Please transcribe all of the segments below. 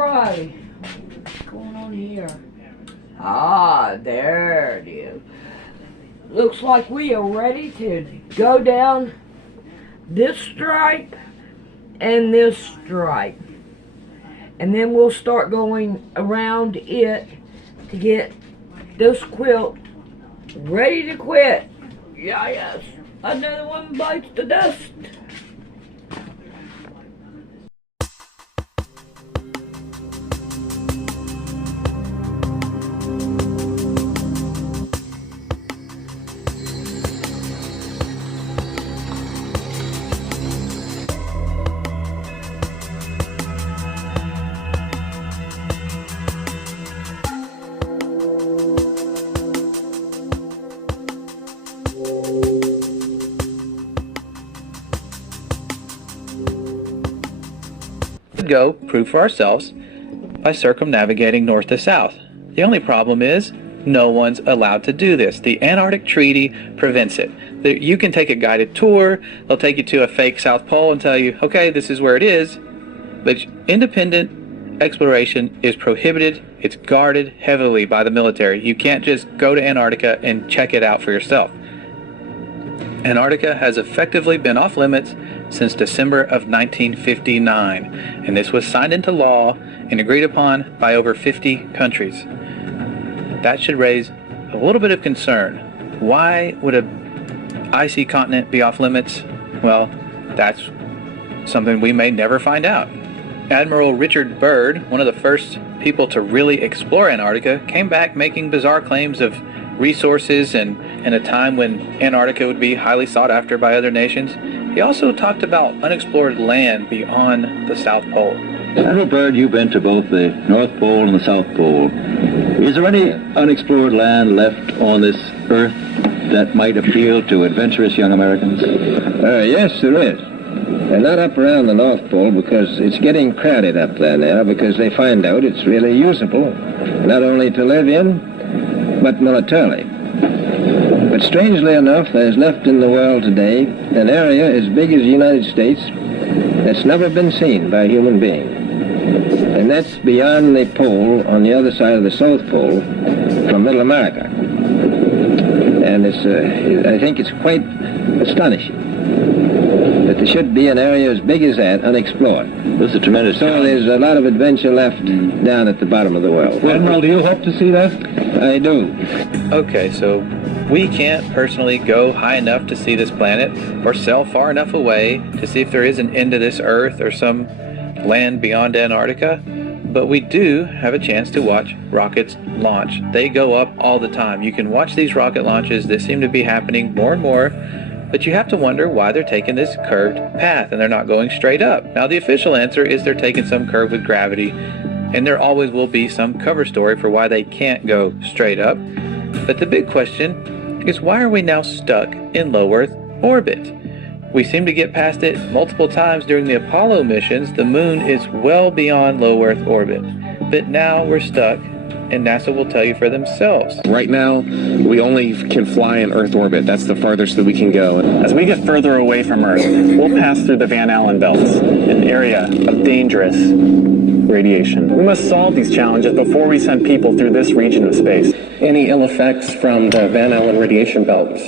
Alrighty. What's going on here? Ah, there it is. Looks like we are ready to go down this stripe and this stripe. And then we'll start going around it to get this quilt ready to quit. Yeah, yes. Another one bites the dust. Go prove for ourselves by circumnavigating north to south. The only problem is no one's allowed to do this. The Antarctic Treaty prevents it. You can take a guided tour. They'll take you to a fake South Pole and tell you, okay, this is where it is. But independent exploration is prohibited. It's guarded heavily by the military. You can't just go to Antarctica and check it out for yourself. Antarctica has effectively been off limits since December of 1959, and this was signed into law and agreed upon by over 50 countries. That should raise a little bit of concern. Why would an icy continent be off limits? Well, that's something we may never find out. Admiral Richard Byrd, one of the first people to really explore Antarctica, came back making bizarre claims of resources and in a time when Antarctica would be highly sought after by other nations. He also talked about unexplored land beyond the South Pole. Admiral Byrd, you've been to both the North Pole and the South Pole. Is there any unexplored land left on this Earth that might appeal to adventurous young Americans? Yes, there is. And not up around the North Pole, because it's getting crowded up there now, because they find out it's really usable, not only to live in, but militarily. But strangely enough, there's left in the world today an area as big as the United States that's never been seen by a human being. And that's beyond the pole, on the other side of the South Pole, from Middle America. And I think it's quite astonishing that there should be an area as big as that unexplored. This is a tremendous So there's a lot of adventure left down at the bottom of the world. Admiral, do you hope to see that? I do. Okay, so we can't personally go high enough to see this planet or sail far enough away to see if there is an end to this Earth or some land beyond Antarctica, but we do have a chance to watch rockets launch. They go up all the time. You can watch these rocket launches. They seem to be happening more and more, but you have to wonder why they're taking this curved path and they're not going straight up. Now, the official answer is they're taking some curve with gravity, and there always will be some cover story for why they can't go straight up. But the big question is, why are we now stuck in low Earth orbit? We seem to get past it multiple times during the Apollo missions. The moon is well beyond low Earth orbit, but now we're stuck, and NASA will tell you for themselves. Right now, we only can fly in Earth orbit. That's the farthest that we can go. As we get further away from Earth, we'll pass through the Van Allen belts, an area of dangerous radiation. We must solve these challenges before we send people through this region of space. Any ill effects from the Van Allen radiation belts?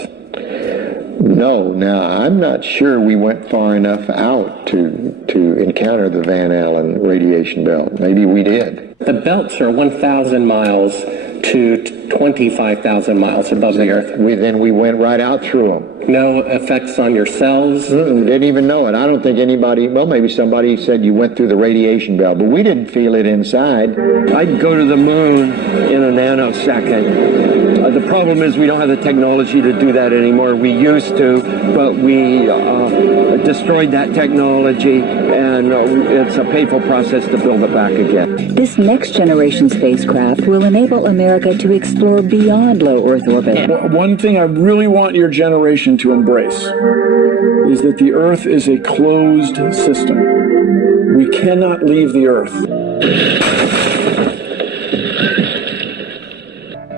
No, now I'm not sure we went far enough out to encounter the Van Allen radiation belt. Maybe we did. The belts are 1,000 miles to 25,000 miles above the Earth. Then we went right out through them. No effects on your cells? Didn't even know it. I don't think anybody, well, maybe somebody said you went through the radiation belt, but we didn't feel it inside. I'd go to the moon in a nanosecond. The problem is we don't have the technology to do that anymore. We used to, but we destroyed that technology, and it's a painful process to build it back again. This next generation spacecraft will enable America to explore beyond low Earth orbit. One thing I really want your generation to embrace is that the Earth is a closed system. We cannot leave the Earth.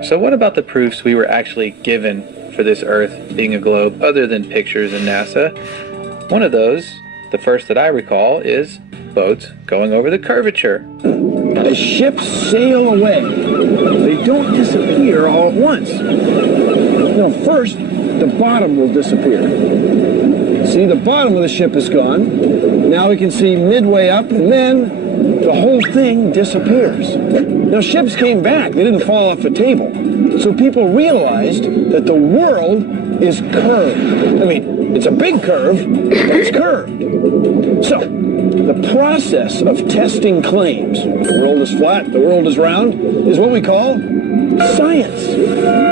So what about the proofs we were actually given for this Earth being a globe other than pictures and NASA? One of those, the first that I recall, is boats going over the curvature. As ships sail away, they don't disappear all at once. No, first, the bottom will disappear. See, the bottom of the ship is gone. Now we can see midway up, and then the whole thing disappears. Now, ships came back. They didn't fall off the table. So people realized that the world is curved. I mean, it's a big curve, but it's curved. So, the process of testing claims, the world is flat, the world is round, is what we call science.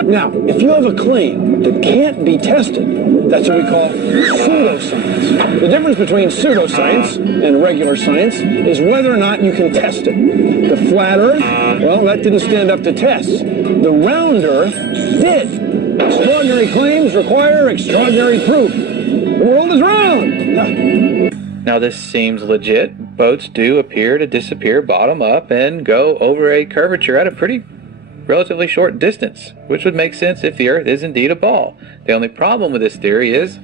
Now, if you have a claim that can't be tested, that's what we call pseudoscience. The difference between pseudoscience and regular science is whether or not you can test it. The flat Earth, well, that didn't stand up to tests. The round Earth did. Extraordinary claims require extraordinary proof. The world is round. Now this seems legit. Boats do appear to disappear bottom up and go over a curvature at a pretty relatively short distance, which would make sense if the Earth is indeed a ball. The only problem with this theory is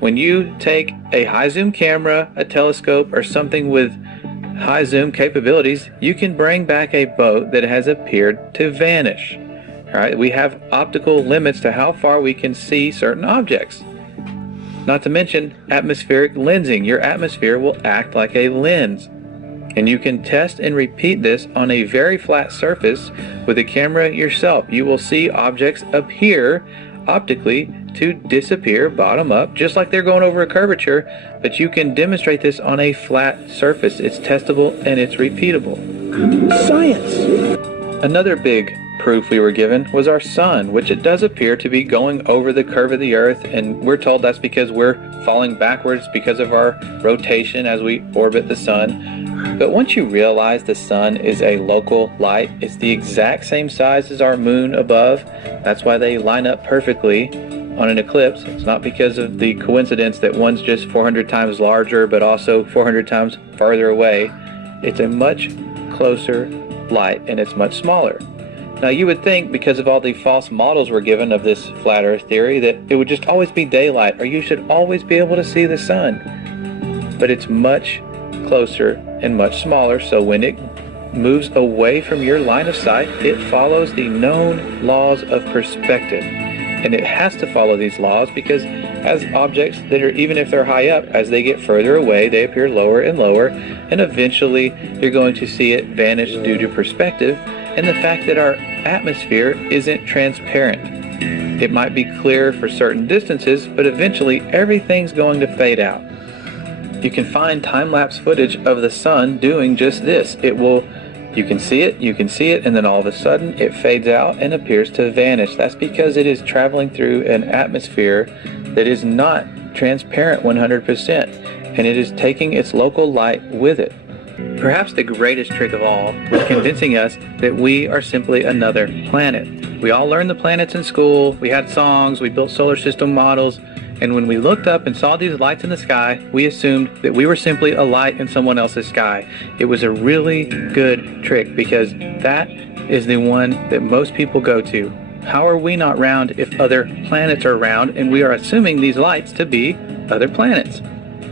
when you take a high zoom camera, a telescope, or something with high zoom capabilities, you can bring back a boat that has appeared to vanish. All right, we have optical limits to how far we can see certain objects. Not to mention atmospheric lensing. Your atmosphere will act like a lens. And you can test and repeat this on a very flat surface with a camera yourself. You will see objects appear optically to disappear bottom up, just like they're going over a curvature, but you can demonstrate this on a flat surface. It's testable and it's repeatable. Science! Another big proof we were given was our sun, which it does appear to be going over the curve of the Earth, and we're told that's because we're falling backwards because of our rotation as we orbit the sun. But once you realize the sun is a local light, it's the exact same size as our moon above. That's why they line up perfectly on an eclipse. It's not because of the coincidence that one's just 400 times larger but also 400 times farther away. It's a much closer light and it's much smaller. Now you would think, because of all the false models we're given of this flat Earth theory, that it would just always be daylight or you should always be able to see the sun. But it's much closer and much smaller, so when it moves away from your line of sight, it follows the known laws of perspective. And it has to follow these laws because as objects that are, even if they're high up, as they get further away, they appear lower and lower, and eventually you're going to see it vanish due to perspective and the fact that our atmosphere isn't transparent. It might be clear for certain distances, but eventually everything's going to fade out. You can find time-lapse footage of the sun doing just this. You can see it, and then all of a sudden it fades out and appears to vanish. That's because it is traveling through an atmosphere that is not transparent 100%, and it is taking its local light with it. Perhaps the greatest trick of all was convincing us that we are simply another planet. We all learned the planets in school, we had songs, we built solar system models, and when we looked up and saw these lights in the sky, we assumed that we were simply a light in someone else's sky. It was a really good trick because that is the one that most people go to. How are we not round if other planets are round and we are assuming these lights to be other planets?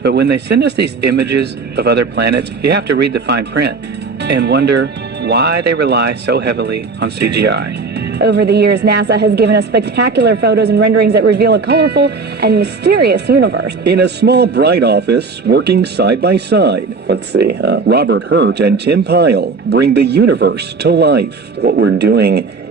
But when they send us these images of other planets, you have to read the fine print and wonder why they rely so heavily on CGI. Over the years, NASA has given us spectacular photos and renderings that reveal a colorful and mysterious universe. In a small, bright office, working side by side, Let's see. Robert Hurt and Tim Pyle bring the universe to life. What we're doing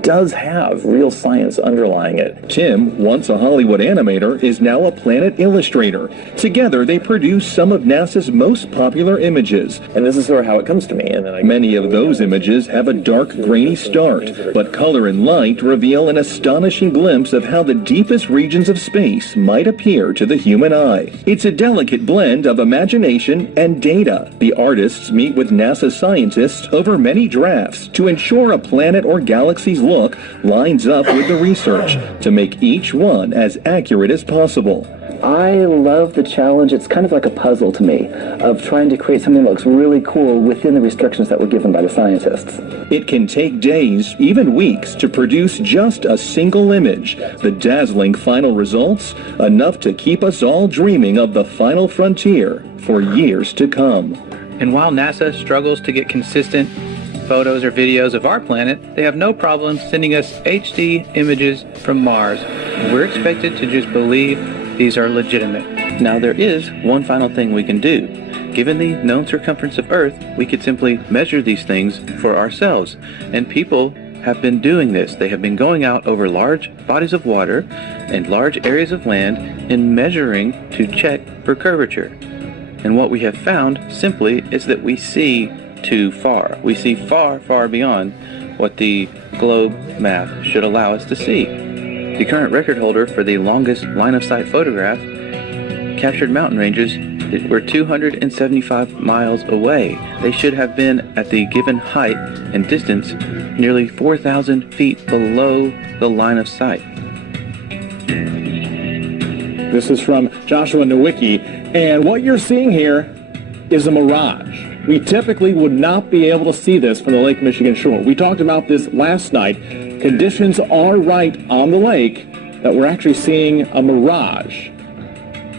does have real science underlying it. Tim, once a Hollywood animator, is now a Planet illustrator. Together, they produce some of NASA's most popular images. And this is sort of how it comes to me. And then Many of those images have a dark, grainy start, but color and light reveal an astonishing glimpse of how the deepest regions of space might appear to the human eye. It's a delicate blend of imagination and data. The artists meet with NASA scientists over many drafts to ensure a planet or galaxy's look lines up with the research to make each one as accurate as possible. I love the challenge. It's kind of like a puzzle to me of trying to create something that looks really cool within the restrictions that were given by the scientists. It can take days, even weeks, to produce just a single image. The dazzling final results, enough to keep us all dreaming of the final frontier for years to come. And while NASA struggles to get consistent photos or videos of our planet, they have no problem sending us HD images from Mars. We're expected to just believe these are legitimate. Now there is one final thing we can do. Given the known circumference of Earth, we could simply measure these things for ourselves. And people have been doing this. They have been going out over large bodies of water and large areas of land and measuring to check for curvature. And what we have found simply is that we see too far. We see far, far beyond what the globe math should allow us to see. The current record holder for the longest line-of-sight photograph captured mountain ranges that were 275 miles away. They should have been at the given height and distance nearly 4,000 feet below the line of sight. This is from Joshua Nowicki, and what you're seeing here is a mirage. We typically would not be able to see this from the Lake Michigan shore. We talked about this last night. Conditions are right on the lake that we're actually seeing a mirage.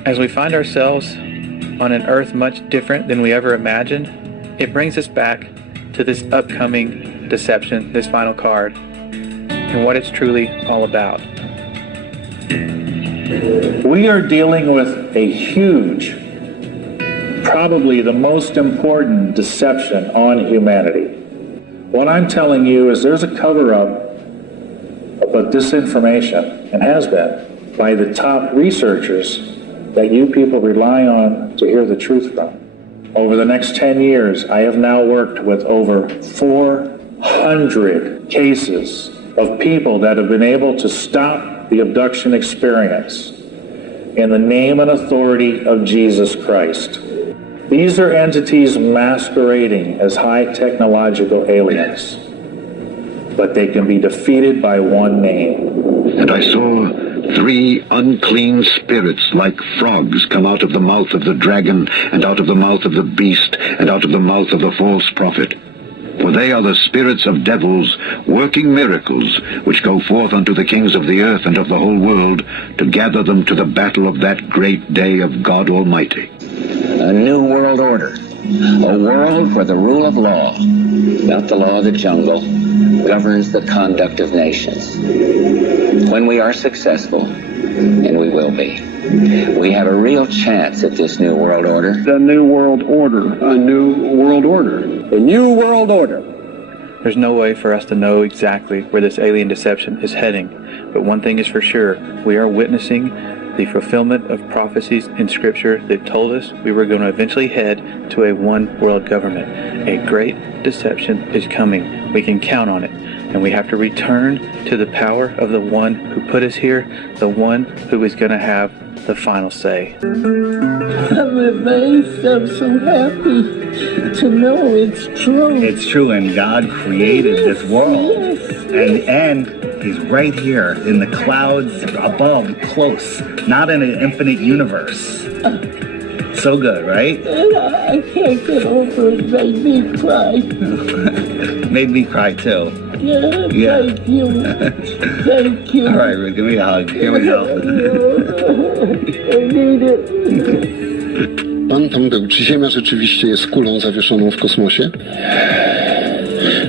As we find ourselves on an Earth much different than we ever imagined, it brings us back to this upcoming deception, this final card, and what it's truly all about. We are dealing with a huge, probably the most important deception on humanity. What I'm telling you is there's a cover-up of disinformation, and has been, by the top researchers that you people rely on to hear the truth from. Over the next 10 years, I have now worked with over 400 cases of people that have been able to stop the abduction experience in the name and authority of Jesus Christ. These are entities masquerading as high technological aliens, but they can be defeated by one name. And I saw 3 unclean spirits like frogs come out of the mouth of the dragon, and out of the mouth of the beast, and out of the mouth of the false prophet. For they are the spirits of devils, working miracles, which go forth unto the kings of the earth and of the whole world, to gather them to the battle of that great day of God Almighty. A new world order. A world where the rule of law, not the law of the jungle, governs the conduct of nations. When we are successful, and we will be, we have a real chance at this new world order. The new world order. A new world order. The new world order. There's no way for us to know exactly where this alien deception is heading, but one thing is for sure, we are witnessing the fulfillment of prophecies in Scripture that told us we were going to eventually head to a one-world government. A great deception is coming. We can count on it. And we have to return to the power of the one who put us here, the one who is going to have the final say. I'm amazed. I'm so happy to know it's true. It's true, and God created this world. And He's right here in the clouds above, close, not in an infinite universe. So good, right? I can't get over it. Made me cry. Made me cry too. Yeah. Thank you. Thank you. All right, Ruth, give me a hug. Here we go. I need it. Pan tam był. Czy Ziemia rzeczywiście jest kulą zawieszoną w kosmosie?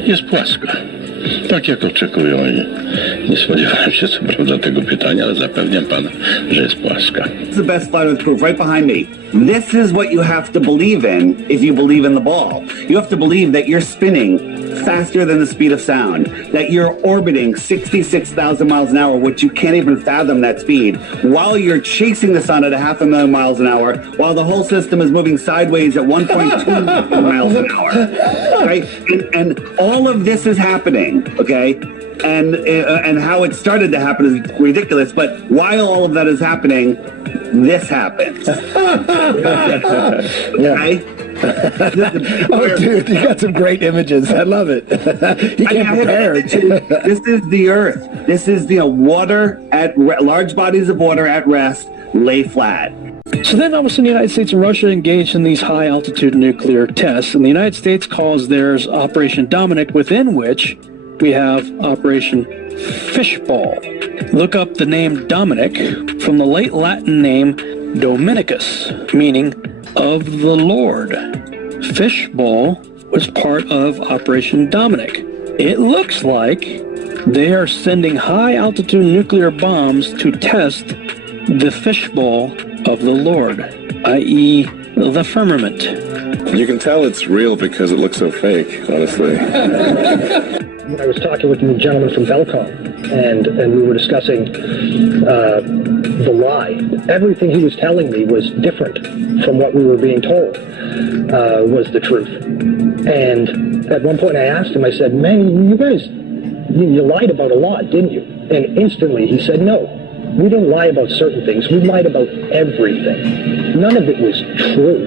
Jest płaska. Tak jak oczekują i nie spodziewałem się co prawda tego pytania, ale zapewniam pana, że jest płaska. This is the best flat earth proof right behind me. This is what you have to believe in if you believe in the ball. You have to believe that you're spinning faster than the speed of sound, that you're orbiting 66,000 miles an hour, which you can't even fathom that speed, while you're chasing the sun at 500,000 miles an hour, while the whole system is moving sideways at 1.2 miles an hour, right? And all of this is happening, okay? And how it started to happen is ridiculous, but while all of that is happening, this happens. Okay? Oh, dude, you got some great images. I love it. You can't compare. This is the Earth. This is the water at large bodies of water at rest lay flat. So then all of a sudden the United States and Russia engaged in these high-altitude nuclear tests, and the United States calls theirs Operation Dominic, within which we have Operation Fishball. Look up the name Dominic from the late Latin name Dominicus, meaning of the Lord. Fishball was part of Operation Dominic. It looks like they are sending high-altitude nuclear bombs to test the fishbowl of the Lord, i.e. the firmament. You can tell it's real because it looks so fake, honestly. I was talking with a gentleman from Belcom, and we were discussing the lie. Everything he was telling me was different from what we were being told was the truth. And at one point I asked him, I said, man, you guys, you lied about a lot, didn't you? And instantly he said, no, we didn't lie about certain things. We lied about everything. None of it was true.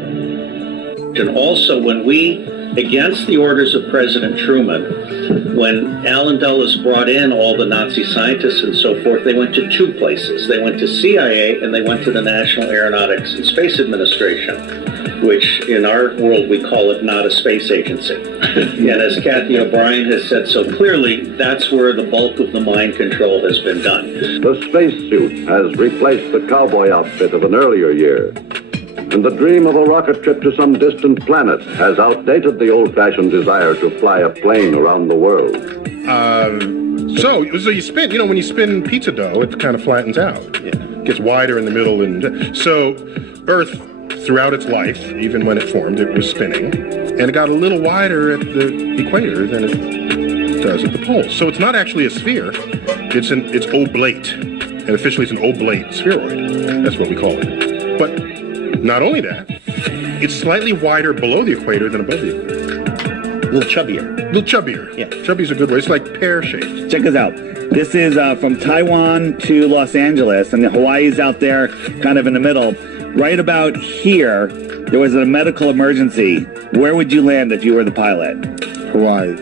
And also, when we, against the orders of President Truman, when Alan Dulles brought in all the Nazi scientists and so forth, they went to two places. They went to CIA and they went to the National Aeronautics and Space Administration, which in our world we call it not a space agency. And as Kathy O'Brien has said so clearly, that's where the bulk of the mind control has been done. The spacesuit has replaced the cowboy outfit of an earlier year. And the dream of a rocket trip to some distant planet has outdated the old-fashioned desire to fly a plane around the world. So you spin, when you spin pizza dough, it kind of flattens out. Yeah. Gets wider in the middle. And so Earth, throughout its life, even when it formed, it was spinning. And it got a little wider at the equator than it does at the poles. So it's not actually a sphere. It's oblate. And officially it's an oblate spheroid. That's what we call it. But not only that, it's slightly wider below the equator than above the equator. A little chubbier. Yeah. Chubby's a good word. It's like pear-shaped. Check this out. This is from Taiwan to Los Angeles, and Hawaii's out there kind of in the middle. Right about here, there was a medical emergency. Where would you land if you were the pilot? Hawaii.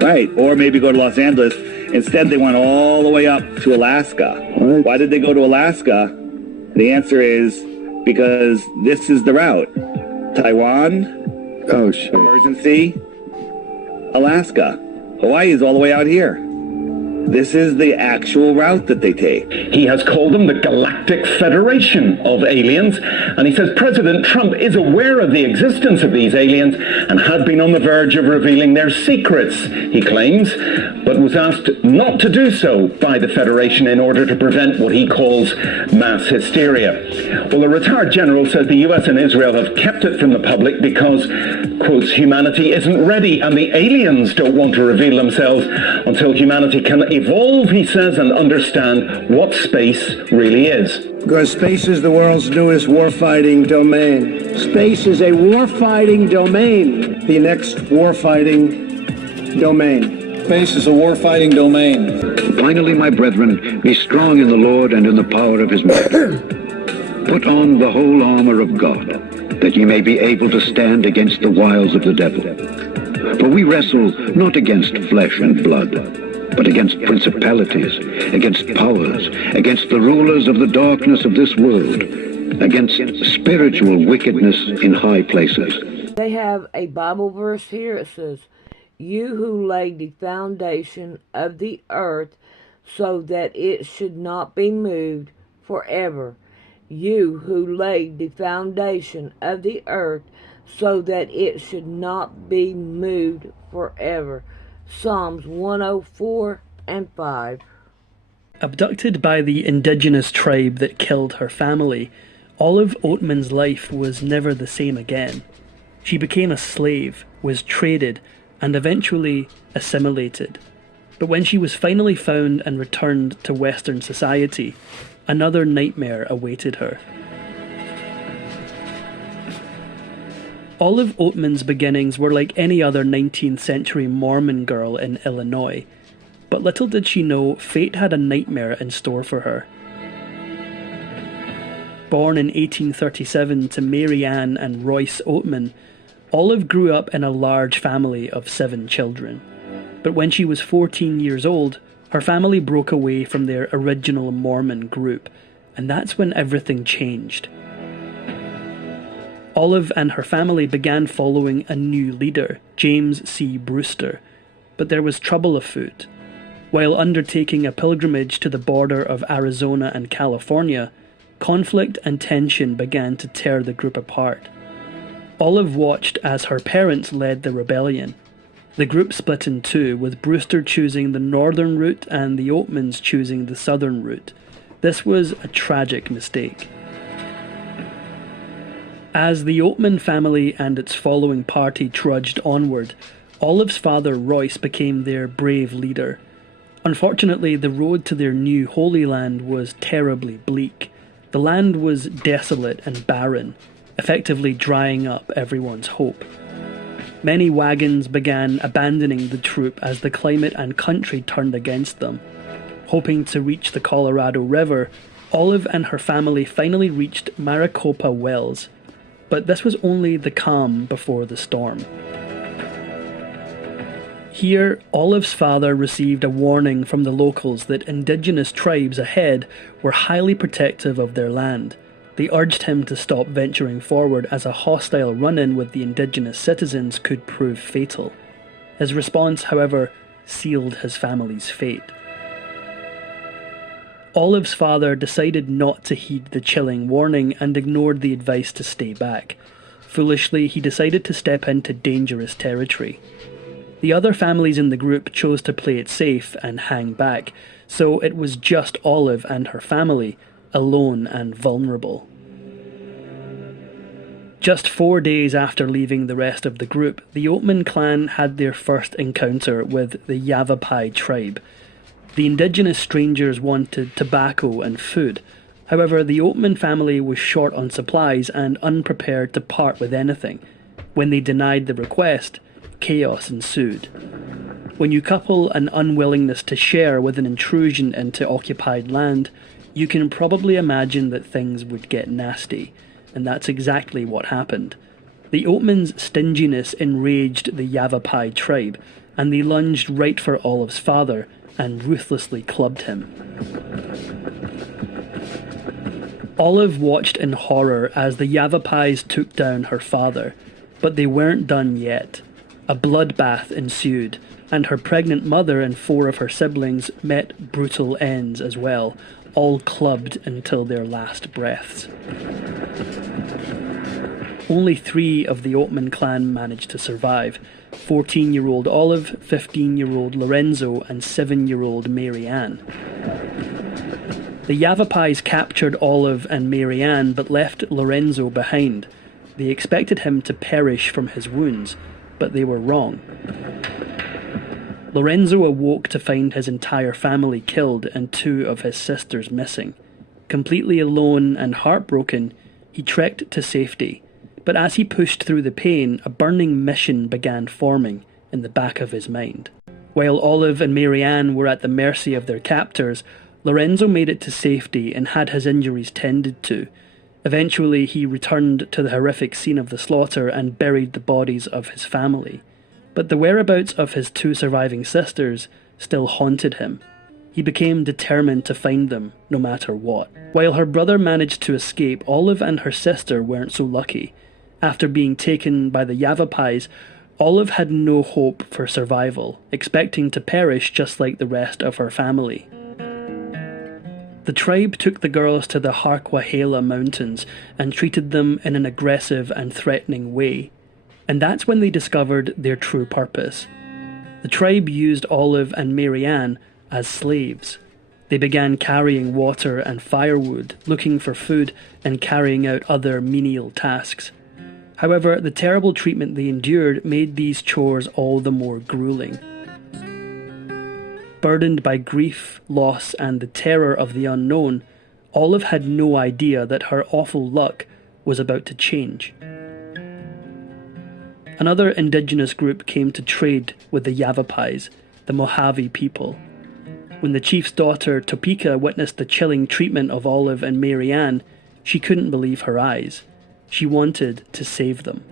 Right, or maybe go to Los Angeles. Instead, they went all the way up to Alaska. What? Why did they go to Alaska? The answer is because this is the route. Taiwan, emergency, Alaska. Hawaii is all the way out here. This is the actual route that they take. He has called them the Galactic Federation of Aliens, and he says President Trump is aware of the existence of these aliens and had been on the verge of revealing their secrets, he claims, but was asked not to do so by the Federation in order to prevent what he calls mass hysteria. Well, the retired general says the US and Israel have kept it from the public because, quotes, humanity isn't ready and the aliens don't want to reveal themselves until humanity can evolve, he says, and understand what space really is. Because space is the world's newest warfighting domain. Space is a warfighting domain. The next warfighting domain. Space is a warfighting domain. Finally, my brethren, be strong in the Lord and in the power of his might. Put on the whole armor of God, that ye may be able to stand against the wiles of the devil. For we wrestle not against flesh and blood, but against principalities, against powers, against the rulers of the darkness of this world, against spiritual wickedness in high places. They have a Bible verse here. It says, "You who laid the foundation of the earth so that it should not be moved forever. You who laid the foundation of the earth so that it should not be moved forever." Psalms 104 and 5. Abducted by the indigenous tribe that killed her family, Olive Oatman's life was never the same again. She became a slave, was traded, and eventually assimilated. But when she was finally found and returned to Western society, another nightmare awaited her. Olive Oatman's beginnings were like any other 19th century Mormon girl in Illinois, but little did she know fate had a nightmare in store for her. Born in 1837 to Mary Ann and Royce Oatman, Olive grew up in a large family of 7 children. But when she was 14 years old, her family broke away from their original Mormon group, and that's when everything changed. Olive and her family began following a new leader, James C. Brewster, but there was trouble afoot. While undertaking a pilgrimage to the border of Arizona and California, conflict and tension began to tear the group apart. Olive watched as her parents led the rebellion. The group split in two, with Brewster choosing the northern route and the Oatmans choosing the southern route. This was a tragic mistake. As the Oatman family and its following party trudged onward, Olive's father Royce became their brave leader. Unfortunately, the road to their new Holy Land was terribly bleak. The land was desolate and barren, effectively drying up everyone's hope. Many wagons began abandoning the troop as the climate and country turned against them. Hoping to reach the Colorado River, Olive and her family finally reached Maricopa Wells. But this was only the calm before the storm. Here, Olive's father received a warning from the locals that indigenous tribes ahead were highly protective of their land. They urged him to stop venturing forward as a hostile run-in with the indigenous citizens could prove fatal. His response, however, sealed his family's fate. Olive's father decided not to heed the chilling warning and ignored the advice to stay back. Foolishly, he decided to step into dangerous territory. The other families in the group chose to play it safe and hang back, so it was just Olive and her family, alone and vulnerable. Just 4 days after leaving the rest of the group, the Oatman clan had their first encounter with the Yavapai tribe. The indigenous strangers wanted tobacco and food. However, the Oatman family was short on supplies and unprepared to part with anything. When they denied the request, chaos ensued. When you couple an unwillingness to share with an intrusion into occupied land, you can probably imagine that things would get nasty. And that's exactly what happened. The Oatman's stinginess enraged the Yavapai tribe, and they lunged right for Olive's father and ruthlessly clubbed him. Olive watched in horror as the Yavapais took down her father, but they weren't done yet. A bloodbath ensued, and her pregnant mother and 4 of her siblings met brutal ends as well, all clubbed until their last breaths. Only 3 of the Oatman clan managed to survive: 14-year-old Olive, 15-year-old Lorenzo, and 7-year-old Mary Ann. The Yavapais captured Olive and Mary Ann but left Lorenzo behind. They expected him to perish from his wounds, but they were wrong. Lorenzo awoke to find his entire family killed and 2 of his sisters missing. Completely alone and heartbroken, he trekked to safety, but as he pushed through the pain, a burning mission began forming in the back of his mind. While Olive and Mary Ann were at the mercy of their captors, Lorenzo made it to safety and had his injuries tended to. Eventually, he returned to the horrific scene of the slaughter and buried the bodies of his family. But the whereabouts of his 2 surviving sisters still haunted him. He became determined to find them, no matter what. While her brother managed to escape, Olive and her sister weren't so lucky. After being taken by the Yavapais, Olive had no hope for survival, expecting to perish just like the rest of her family. The tribe took the girls to the Harquahala Mountains and treated them in an aggressive and threatening way. And that's when they discovered their true purpose. The tribe used Olive and Mary Ann as slaves. They began carrying water and firewood, looking for food, and carrying out other menial tasks. However, the terrible treatment they endured made these chores all the more grueling. Burdened by grief, loss, and the terror of the unknown, Olive had no idea that her awful luck was about to change. Another indigenous group came to trade with the Yavapais, the Mojave people. When the chief's daughter, Topeka, witnessed the chilling treatment of Olive and Mary Ann, she couldn't believe her eyes. She wanted to save them.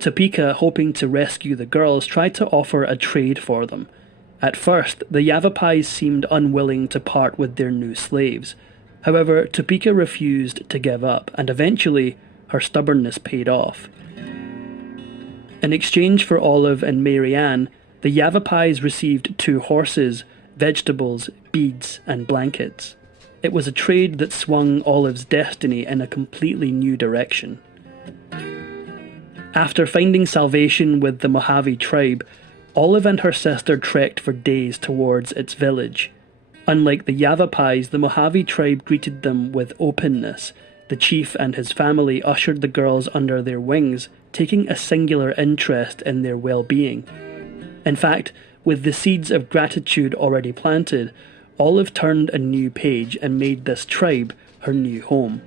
Topeka, hoping to rescue the girls, tried to offer a trade for them. At first, the Yavapais seemed unwilling to part with their new slaves. However, Topeka refused to give up, and eventually, her stubbornness paid off. In exchange for Olive and Mary Ann, the Yavapais received 2 horses, vegetables, beads, and blankets. It was a trade that swung Olive's destiny in a completely new direction. After finding salvation with the Mojave tribe, Olive and her sister trekked for days towards its village. Unlike the Yavapais, the Mojave tribe greeted them with openness. The chief and his family ushered the girls under their wings, taking a singular interest in their well-being. In fact, with the seeds of gratitude already planted, Olive turned a new page and made this tribe her new home.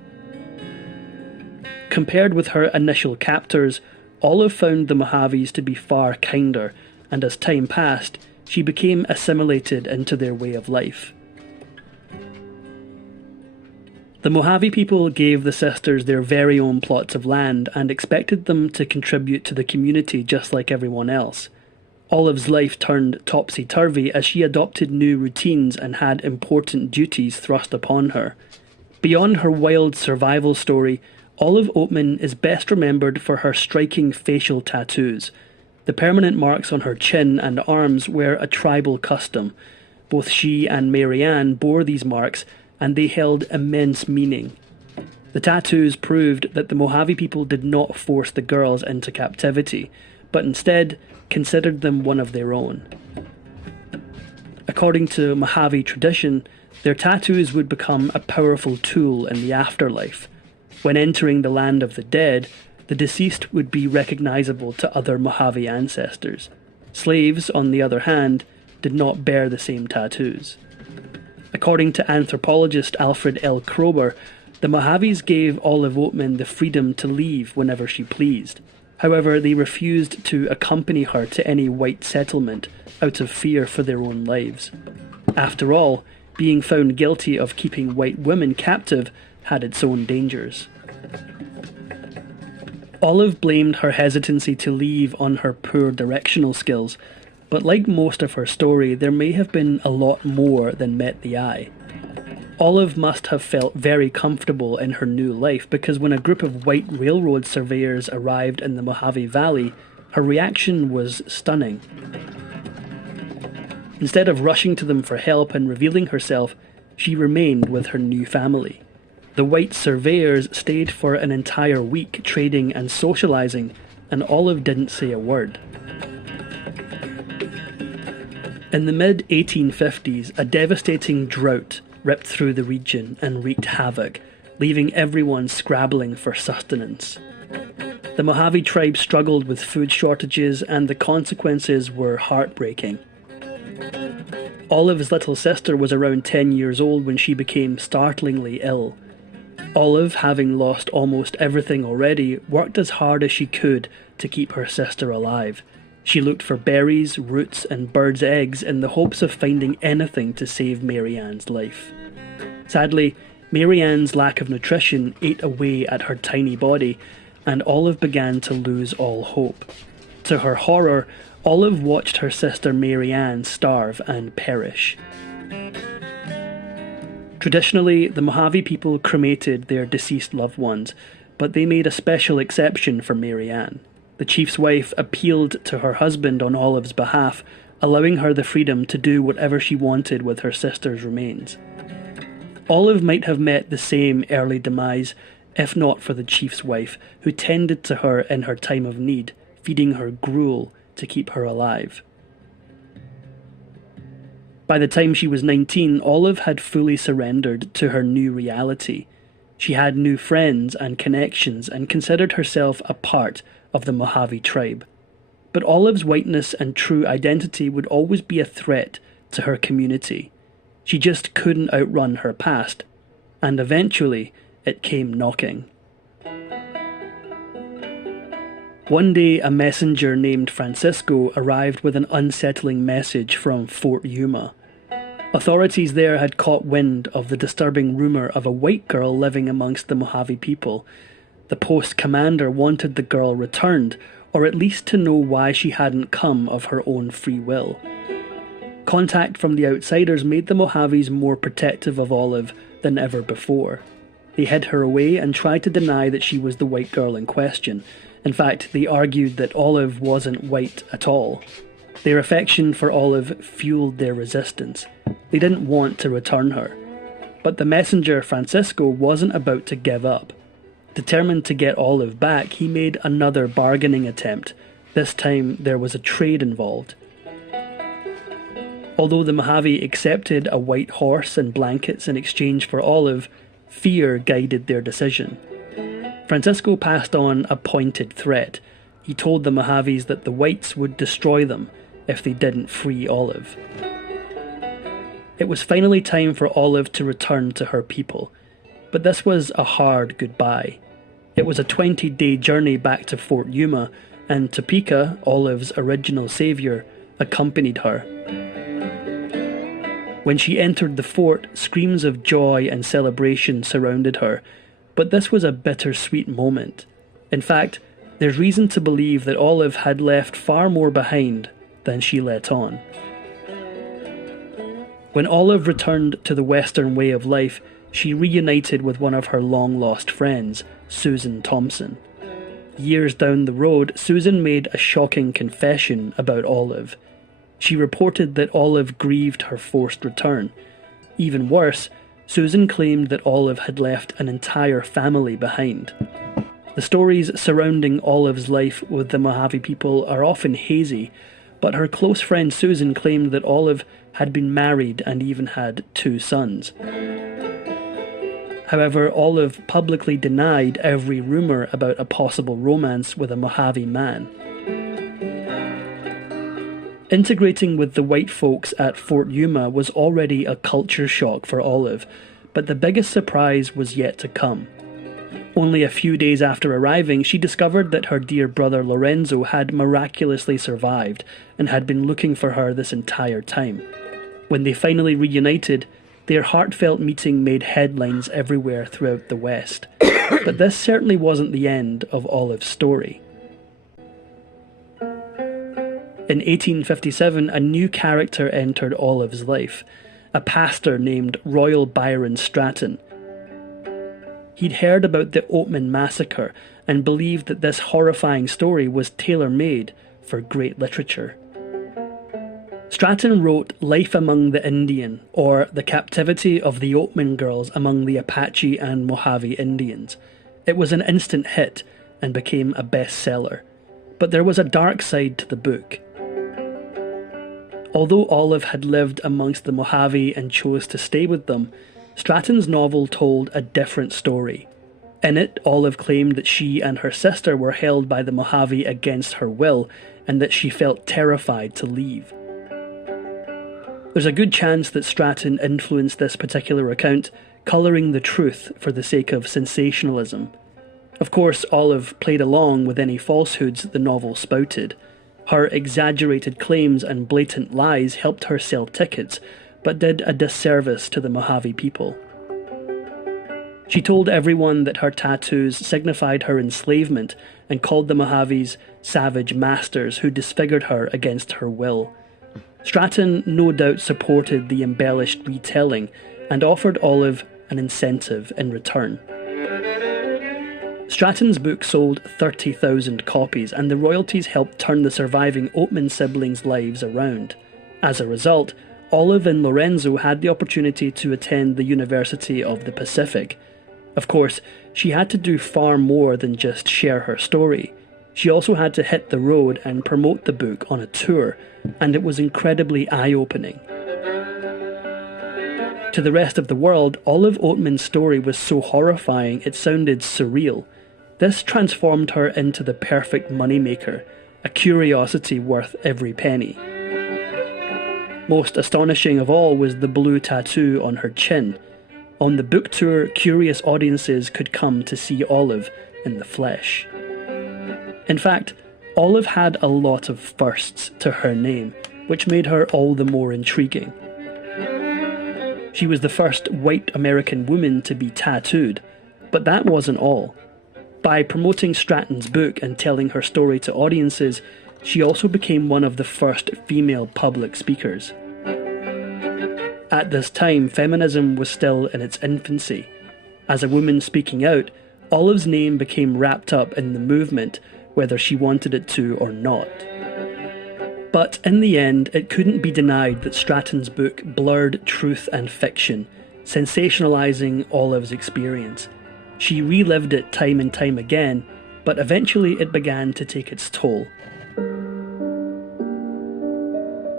Compared with her initial captors, Olive found the Mojaves to be far kinder, and as time passed, she became assimilated into their way of life. The Mojave people gave the sisters their very own plots of land and expected them to contribute to the community just like everyone else. Olive's life turned topsy-turvy as she adopted new routines and had important duties thrust upon her. Beyond her wild survival story, Olive Oatman is best remembered for her striking facial tattoos. The permanent marks on her chin and arms were a tribal custom. Both she and Marianne bore these marks, and they held immense meaning. The tattoos proved that the Mojave people did not force the girls into captivity, but instead considered them one of their own. According to Mojave tradition, their tattoos would become a powerful tool in the afterlife. When entering the land of the dead, the deceased would be recognizable to other Mojave ancestors. Slaves, on the other hand, did not bear the same tattoos. According to anthropologist Alfred L. Kroeber, the Mojaves gave Olive Oatman the freedom to leave whenever she pleased. However, they refused to accompany her to any white settlement out of fear for their own lives. After all, being found guilty of keeping white women captive had its own dangers. Olive blamed her hesitancy to leave on her poor directional skills, but like most of her story, there may have been a lot more than met the eye. Olive must have felt very comfortable in her new life because when a group of white railroad surveyors arrived in the Mojave Valley, her reaction was stunning. Instead of rushing to them for help and revealing herself, she remained with her new family. The white surveyors stayed for an entire week trading and socializing, and Olive didn't say a word. In the mid-1850s, a devastating drought ripped through the region and wreaked havoc, leaving everyone scrabbling for sustenance. The Mojave tribe struggled with food shortages, and the consequences were heartbreaking. Olive's little sister was around 10 years old when she became startlingly ill. Olive, having lost almost everything already, worked as hard as she could to keep her sister alive. She looked for berries, roots, and birds' eggs in the hopes of finding anything to save Marianne's life. Sadly, Marianne's lack of nutrition ate away at her tiny body, and Olive began to lose all hope. To her horror, Olive watched her sister Marianne starve and perish. Traditionally, the Mojave people cremated their deceased loved ones, but they made a special exception for Marianne. The chief's wife appealed to her husband on Olive's behalf, allowing her the freedom to do whatever she wanted with her sister's remains. Olive might have met the same early demise, if not for the chief's wife, who tended to her in her time of need, feeding her gruel to keep her alive. By the time she was 19, Olive had fully surrendered to her new reality. She had new friends and connections and considered herself a part of the Mojave tribe. But Olive's whiteness and true identity would always be a threat to her community. She just couldn't outrun her past, and eventually it came knocking. One day, a messenger named Francisco arrived with an unsettling message from Fort Yuma. Authorities there had caught wind of the disturbing rumor of a white girl living amongst the Mojave people. The post commander wanted the girl returned, or at least to know why she hadn't come of her own free will. Contact from the outsiders made the Mojaves more protective of Olive than ever before. They hid her away and tried to deny that she was the white girl in question. In fact, they argued that Olive wasn't white at all. Their affection for Olive fueled their resistance. They didn't want to return her. But the messenger, Francisco, wasn't about to give up. Determined to get Olive back, he made another bargaining attempt. This time there was a trade involved. Although the Mojave accepted a white horse and blankets in exchange for Olive, fear guided their decision. Francisco passed on a pointed threat. He told the Mojaves that the whites would destroy them if they didn't free Olive. It was finally time for Olive to return to her people, but this was a hard goodbye. It was a 20-day journey back to Fort Yuma, and Topeka, Olive's original savior, accompanied her. When she entered the fort, screams of joy and celebration surrounded her, but this was a bittersweet moment. In fact, there's reason to believe that Olive had left far more behind than she let on. When Olive returned to the Western way of life, she reunited with one of her long-lost friends, Susan Thompson. Years down the road, Susan made a shocking confession about Olive. She reported that Olive grieved her forced return. Even worse, Susan claimed that Olive had left an entire family behind. The stories surrounding Olive's life with the Mojave people are often hazy, but her close friend Susan claimed that Olive had been married and even had 2 sons. However, Olive publicly denied every rumor about a possible romance with a Mojave man. Integrating with the white folks at Fort Yuma was already a culture shock for Olive, but the biggest surprise was yet to come. Only a few days after arriving, she discovered that her dear brother Lorenzo had miraculously survived and had been looking for her this entire time. When they finally reunited, their heartfelt meeting made headlines everywhere throughout the West. But this certainly wasn't the end of Olive's story. In 1857, a new character entered Olive's life, a pastor named Royal Byron Stratton. He'd heard about the Oatman Massacre and believed that this horrifying story was tailor-made for great literature. Stratton wrote Life Among the Indian, or The Captivity of the Oatman Girls Among the Apache and Mojave Indians. It was an instant hit and became a bestseller. But there was a dark side to the book. Although Olive had lived amongst the Mojave and chose to stay with them, Stratton's novel told a different story. In it, Olive claimed that she and her sister were held by the Mojave against her will, and that she felt terrified to leave. There's a good chance that Stratton influenced this particular account, colouring the truth for the sake of sensationalism. Of course, Olive played along with any falsehoods the novel spouted. Her exaggerated claims and blatant lies helped her sell tickets, but did a disservice to the Mojave people. She told everyone that her tattoos signified her enslavement and called the Mojaves savage masters who disfigured her against her will. Stratton no doubt supported the embellished retelling and offered Olive an incentive in return. Stratton's book sold 30,000 copies, and the royalties helped turn the surviving Oatman siblings' lives around. As a result, Olive and Lorenzo had the opportunity to attend the University of the Pacific. Of course, she had to do far more than just share her story. She also had to hit the road and promote the book on a tour, and it was incredibly eye-opening. To the rest of the world, Olive Oatman's story was so horrifying it sounded surreal. This transformed her into the perfect moneymaker, a curiosity worth every penny. Most astonishing of all was the blue tattoo on her chin. On the book tour, curious audiences could come to see Olive in the flesh. In fact, Olive had a lot of firsts to her name, which made her all the more intriguing. She was the first white American woman to be tattooed, but that wasn't all. By promoting Stratton's book and telling her story to audiences, she also became one of the first female public speakers. At this time, feminism was still in its infancy. As a woman speaking out, Olive's name became wrapped up in the movement, whether she wanted it to or not. But in the end, it couldn't be denied that Stratton's book blurred truth and fiction, sensationalizing Olive's experience. She relived it time and time again, but eventually it began to take its toll.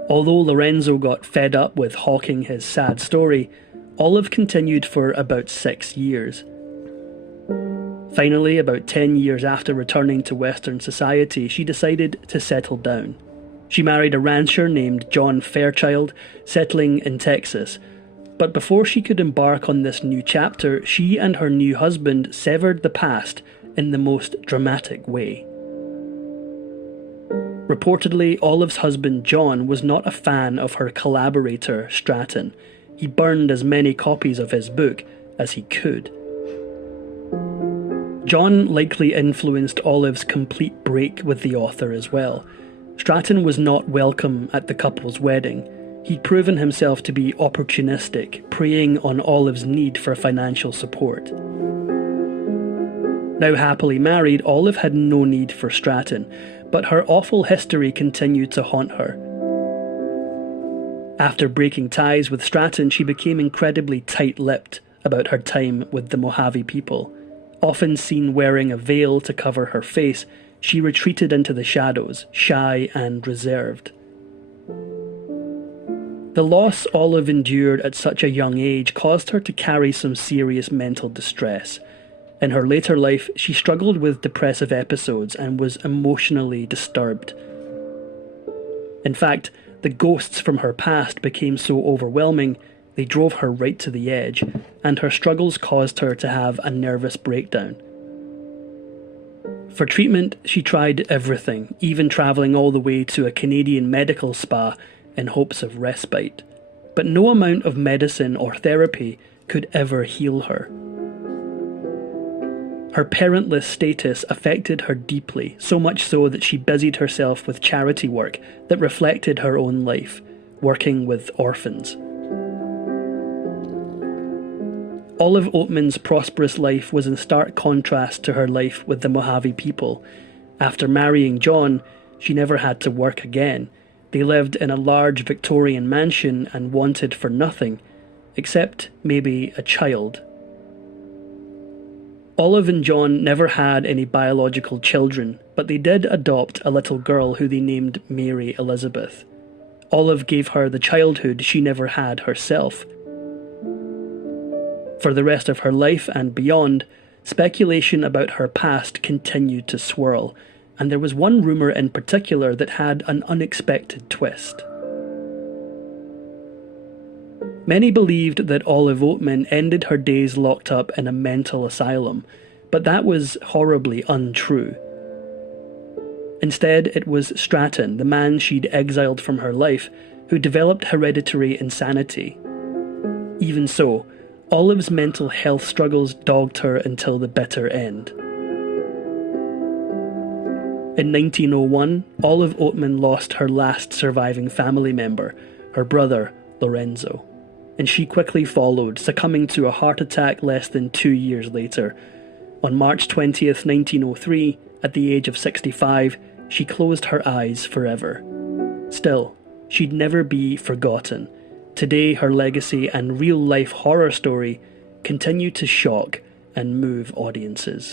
Although Lorenzo got fed up with hawking his sad story, Olive continued for about 6 years. Finally, about 10 years after returning to Western society, she decided to settle down. She married a rancher named John Fairchild, settling in Texas. But before she could embark on this new chapter, she and her new husband severed the past in the most dramatic way. Reportedly, Olive's husband John was not a fan of her collaborator Stratton. He burned as many copies of his book as he could. John likely influenced Olive's complete break with the author as well. Stratton was not welcome at the couple's wedding. He'd proven himself to be opportunistic, preying on Olive's need for financial support. Now happily married, Olive had no need for Stratton, but her awful history continued to haunt her. After breaking ties with Stratton, she became incredibly tight-lipped about her time with the Mojave people. Often seen wearing a veil to cover her face, she retreated into the shadows, shy and reserved. The loss Olive endured at such a young age caused her to carry some serious mental distress. In her later life, she struggled with depressive episodes and was emotionally disturbed. In fact, the ghosts from her past became so overwhelming, they drove her right to the edge, and her struggles caused her to have a nervous breakdown. For treatment, she tried everything, even travelling all the way to a Canadian medical spa in hopes of respite. But no amount of medicine or therapy could ever heal her. Her parentless status affected her deeply, so much so that she busied herself with charity work that reflected her own life, working with orphans. Olive Oatman's prosperous life was in stark contrast to her life with the Mojave people. After marrying John, she never had to work again. They lived in a large Victorian mansion and wanted for nothing, except maybe a child. Olive and John never had any biological children, but they did adopt a little girl who they named Mary Elizabeth. Olive gave her the childhood she never had herself. For the rest of her life and beyond, speculation about her past continued to swirl, and there was one rumour in particular that had an unexpected twist. Many believed that Olive Oatman ended her days locked up in a mental asylum, but that was horribly untrue. Instead, it was Stratton, the man she'd exiled from her life, who developed hereditary insanity. Even so, Olive's mental health struggles dogged her until the bitter end. In 1901, Olive Oatman lost her last surviving family member, her brother, Lorenzo, and she quickly followed, succumbing to a heart attack less than 2 years later. On March 20th, 1903, at the age of 65, she closed her eyes forever. Still, she'd never be forgotten. Today, her legacy and real-life horror story continue to shock and move audiences.